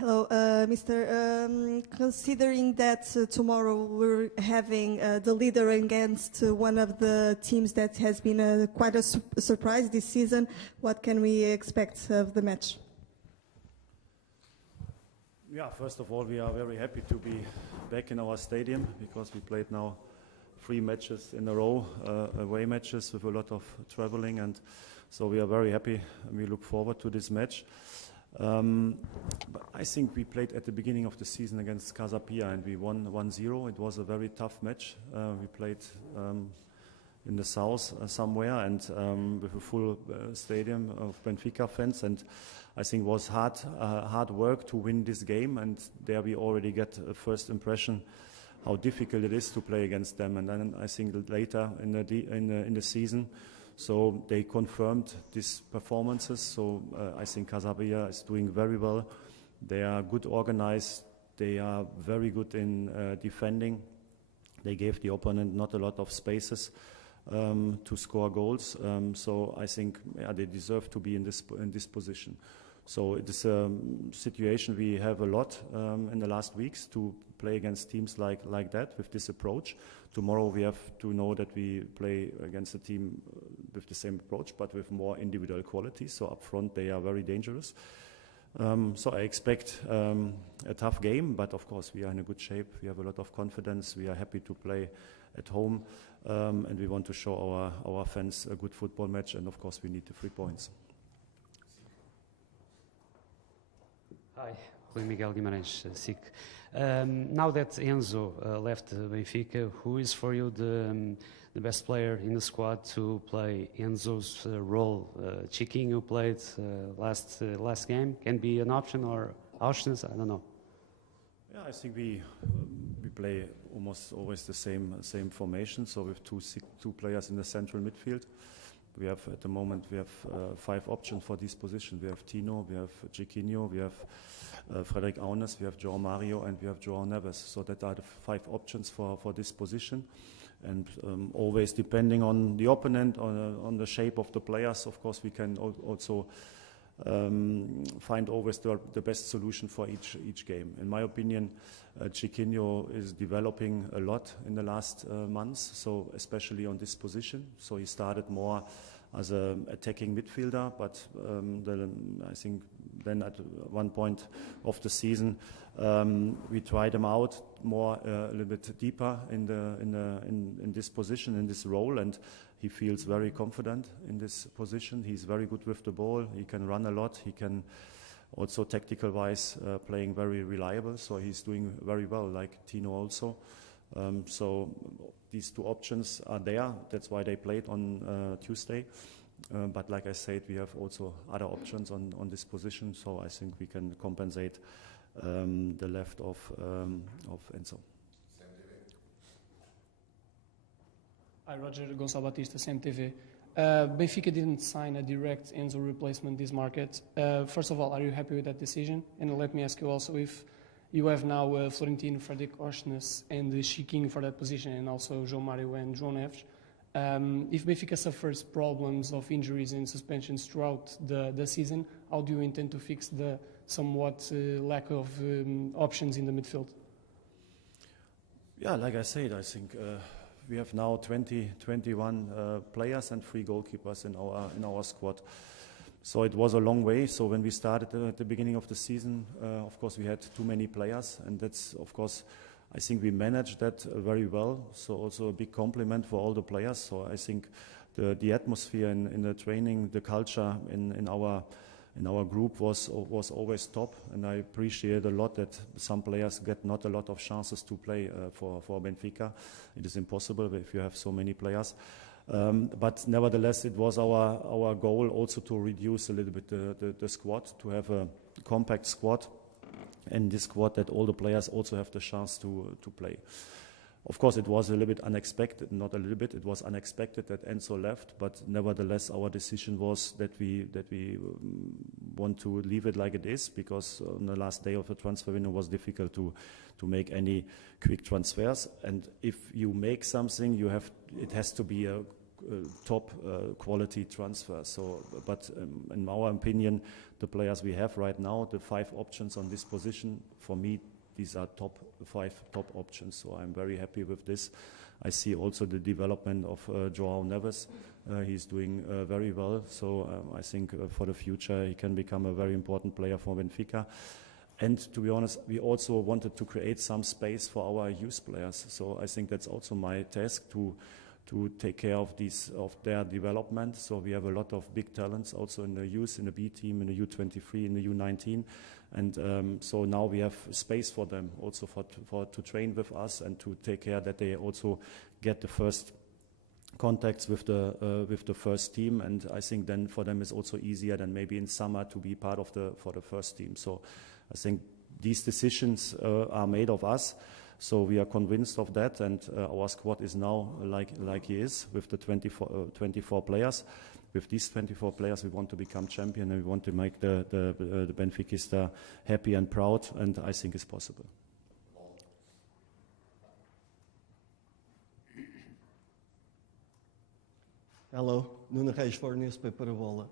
Hello, Mr. Considering that tomorrow we're having the leader against one of the teams that has been quite a surprise this season, what can we expect of the match? Yeah, first of all, we are very happy to be back in our stadium because we played now 3 matches in a row, away matches with a lot of traveling, and so we are very happy and we look forward to this match. But I think we played at the beginning of the season against Casa Pia and we won 1-0. It was a very tough match. We played in the south somewhere and with a full stadium of Benfica fans, and I think it was hard work to win this game, and there we already get a first impression how difficult it is to play against them. And then I think later in the season, so they confirmed these performances. So I think Casablanca is doing very well. They are good organized. They are very good in defending. They gave the opponent not a lot of spaces to score goals. So I think they deserve to be in this position. So it is a situation we have a lot in the last weeks to play against teams like that with this approach. Tomorrow we have to know that we play against a team with the same approach but with more individual quality. So up front they are very dangerous. So I expect a tough game, but of course we are in a good shape. We have a lot of confidence. We are happy to play at home and we want to show our fans a good football match, and of course we need the 3 points. Hi, Rui Miguel Guimarães, SIC. Now that Enzo left Benfica, who is for you the best player in the squad to play Enzo's role? Chiquinho played last game. Can be an option or Austin's? I don't know. Yeah, I think we play almost always the same formation. So with two players in the central midfield. We have at the moment 5 options for this position. We have Tino, we have Chiquinho, we have Frederic Aunes, we have João Mario, and we have João Neves. So that are the 5 options for this position. And always depending on the opponent, on the shape of the players, of course we can also find always the best solution for each game. In my opinion, Chiquinho is developing a lot in the last months, so especially on this position. So he started more as an attacking midfielder, but I think then at one point of the season we tried him out more a little bit deeper in this position, in this role, and he feels very confident in this position. He's very good with the ball. He can run a lot. He can also tactical wise playing very reliable. So he's doing very well, like Tino also. So these 2 options are there. That's why they played on Tuesday. But like I said, we have also other options on this position. So I think we can compensate the left of Enzo. Hi, Roger Gonçalo Batista, CMTV. Benfica didn't sign a direct Enzo replacement this market. First of all, are you happy with that decision? And let me ask you also if you have now Florentino, Frederic Aunes and Chiquinho for that position, and also João Mario and João Neves. If Benfica suffers problems of injuries and suspensions throughout the season, how do you intend to fix the somewhat lack of options in the midfield? Yeah, like I said, I think we have now 21 players and 3 goalkeepers in our squad. So it was a long way. So when we started at the beginning of the season, of course we had too many players, and that's of course I think we managed that very well. So also a big compliment for all the players. So I think the atmosphere in the training, the culture in our group was always top, and I appreciate a lot that some players get not a lot of chances to play for Benfica. It is impossible if you have so many players. But nevertheless, it was our goal also to reduce a little bit the squad, to have a compact squad, and this squad that all the players also have the chance to play. Of course, it was a little bit unexpected, not a little bit, it was unexpected that Enzo left, but nevertheless our decision was that we want to leave it like it is, because on the last day of the transfer window it was difficult to make any quick transfers, and if you make something, it has to be a top quality transfer. So, but in our opinion, the players we have right now, the 5 options on this position, for me, these are 5 top options. So I'm very happy with this. I see also the development of João Neves. He's doing very well. So I think for the future he can become a very important player for Benfica. And to be honest, we also wanted to create some space for our youth players. So I think that's also my task to take care of their development. So we have a lot of big talents also in the youth, in the B team, in the U23, in the U19. And so now we have space for them also to train with us and to take care that they also get the first contacts with the first team. And I think then for them it's also easier than maybe in summer to be part of for the first team. So I think these decisions are made of us. So we are convinced of that, and our squad is now like he is with the 24 players. With these 24 players, we want to become champion, and we want to make the Benfiquista happy and proud, and I think it's possible. Hello, Nuno Reis for Newspaper Bola.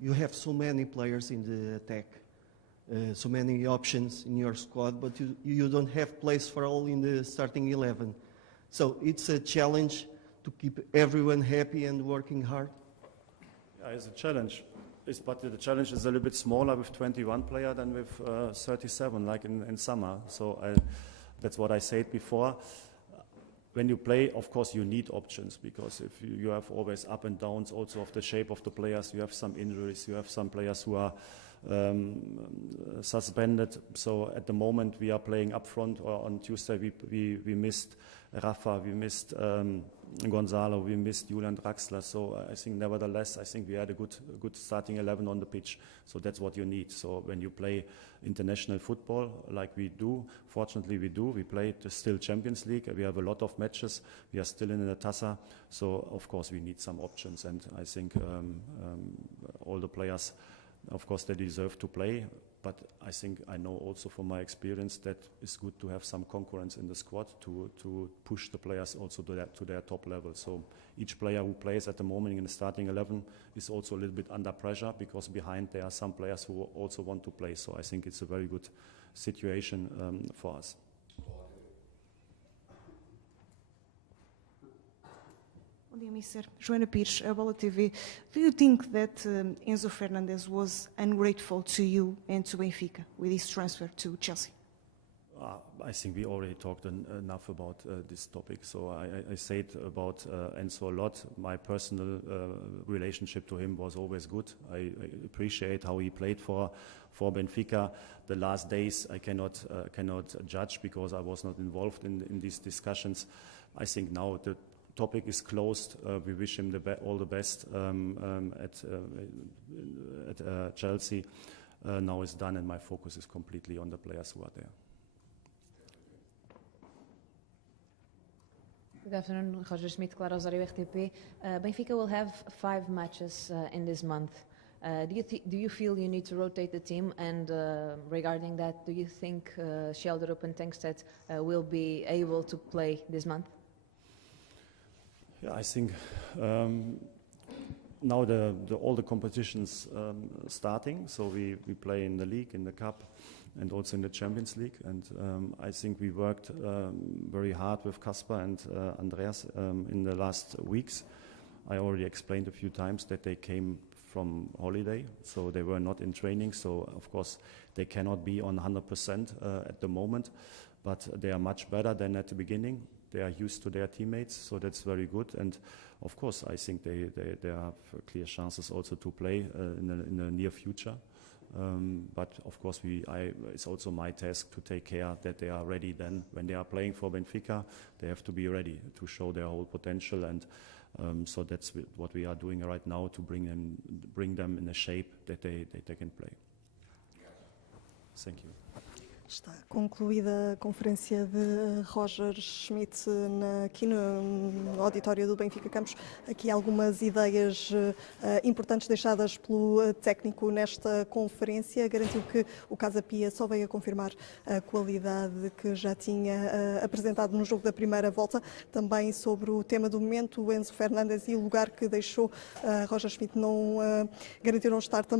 You have so many players in the attack. So many options in your squad, but you don't have place for all in the starting 11. So it's a challenge to keep everyone happy and working hard. Yeah, it's a challenge. But the challenge is a little bit smaller with 21 players than with 37, like in summer. So that's what I said before. When you play, of course, you need options, because if you have always up and downs also of the shape of the players, you have some injuries, you have some players who are suspended. So at the moment we are playing up front, or on Tuesday we missed Rafa, we missed Gonzalo, we missed Julian Draxler. So I think nevertheless, I think we had a good starting 11 on the pitch. So that's what you need. So when you play international football like we do, fortunately we play still Champions League. We have a lot of matches. We are still in the Tassa. So of course we need some options, and I think all the players, of course, they deserve to play, but I think I know also from my experience that it's good to have some concurrence in the squad to push the players also to their top level. So each player who plays at the moment in the starting 11 is also a little bit under pressure, because behind there are some players who also want to play. So I think it's a very good situation for us. Bom dia, Mr. Joana Pires, a Bola TV. Do you think that Enzo Fernandez was ungrateful to you and to Benfica with his transfer to Chelsea? I think we already talked enough about this topic. So I said about Enzo a lot. My personal relationship to him was always good. I appreciate how he played for Benfica. The last days I cannot judge, because I was not involved in these discussions. I think now the topic is closed. We wish him all the best at Chelsea. Now it's done, and my focus is completely on the players who are there. Good afternoon, Roger Schmidt, Clara Osório, RTP. Benfica will have 5 matches in this month. Do you feel you need to rotate the team? And regarding that, do you think Sheldrup and Tankstedt will be able to play this month? Yeah, I think now all the competitions starting. So we play in the league, in the cup, and also in the Champions League. And I think we worked very hard with Kasper and Andreas in the last weeks. I already explained a few times that they came from holiday, so they were not in training. So of course they cannot be on 100% at the moment, but they are much better than at the beginning. They are used to their teammates, so that's very good. And of course, I think they have clear chances also to play in the near future. But of course, it's also my task to take care that they are ready. Then, when they are playing for Benfica, they have to be ready to show their whole potential. And so that's what we are doing right now, to bring them in a shape that they can play. Thank you. Está concluída a conferência de Roger Schmidt aqui no auditório do Benfica Campos. Aqui algumas ideias importantes deixadas pelo técnico nesta conferência. Garantiu que o Casa Pia só veio a confirmar a qualidade que já tinha apresentado no jogo da primeira volta. Também sobre o tema do momento, o Enzo Fernandes e o lugar que deixou Roger Schmidt garantiu não estar também